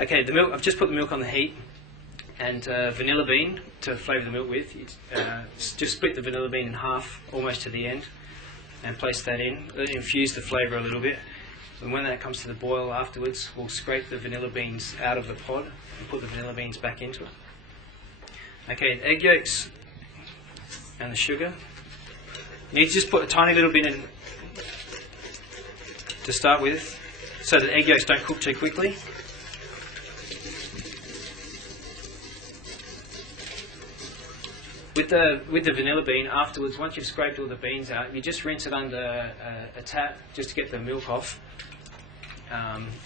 Okay, the milk. I've just put the milk on the heat, and vanilla bean to flavour the milk with. Just split the vanilla bean in half, almost to the end, and place that in. Let it infuse the flavour a little bit. And when that comes to the boil afterwards, we'll scrape the vanilla beans out of the pod and put the vanilla beans back into it. Okay, egg yolks and the sugar. You need to just put a tiny little bit in to start with, so that egg yolks don't cook too quickly. With the vanilla bean, afterwards, once you've scraped all the beans out, you just rinse it under a tap just to get the milk off,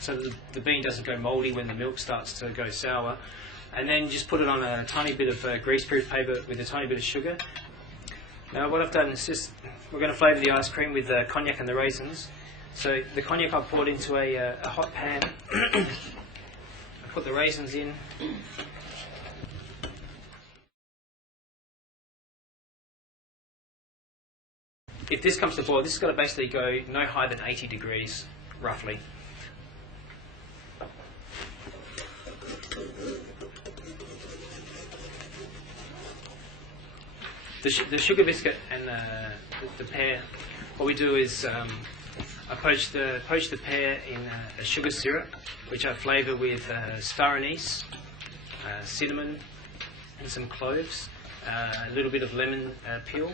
so that the bean doesn't go mouldy when the milk starts to go sour. And then just put it on a tiny bit of greaseproof paper with a tiny bit of sugar. Now what I've done is just, we're going to flavour the ice cream with cognac and the raisins. So the cognac I've poured into a hot pan. I put the raisins in. If this comes to boil, this has got to basically go no higher than 80 degrees, roughly. The sugar biscuit and the pear, what we do is I poach the pear in a sugar syrup, which I flavour with star anise, cinnamon, and some cloves, a little bit of lemon peel.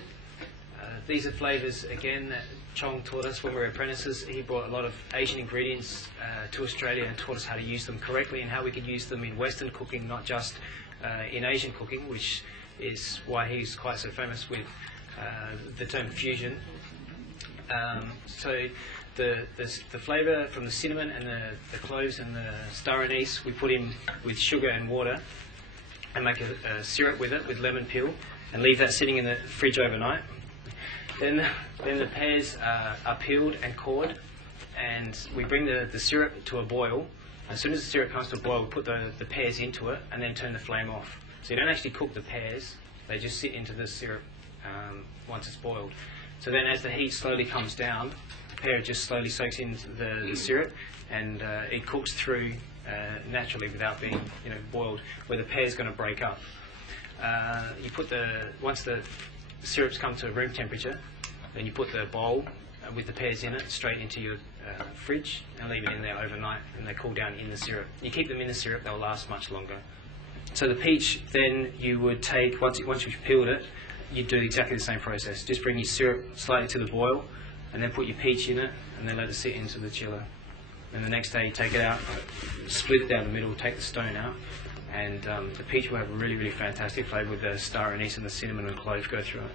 These are flavours, again, that Chong taught us when we were apprentices. He brought a lot of Asian ingredients to Australia and taught us how to use them correctly and how we could use them in Western cooking, not just in Asian cooking, which is why he's quite so famous with the term fusion. So the flavour from the cinnamon and the cloves and the star anise we put in with sugar and water and make a syrup with it with lemon peel and leave that sitting in the fridge overnight. Then the pears are peeled and cored, and we bring the syrup to a boil. As soon as the syrup comes to a boil, we put the pears into it and then turn the flame off. So you don't actually cook the pears, they just sit into the syrup once it's boiled. So then as the heat slowly comes down, the pear just slowly soaks into the syrup, and it cooks through naturally without being boiled, where the pear's going to break up. You put once the syrups come to room temperature, then you put the bowl with the pears in it straight into your fridge and leave it in there overnight, and they cool down in the syrup. You keep them in the syrup, they'll last much longer. So the peach, then you would take, once you've peeled it, you'd do exactly the same process. Just bring your syrup slightly to the boil, and then put your peach in it, and then let it sit into the chiller. And the next day you take it out, split it down the middle, take the stone out, and the peach will have a really, really fantastic flavour with the star anise and the cinnamon and clove go through it.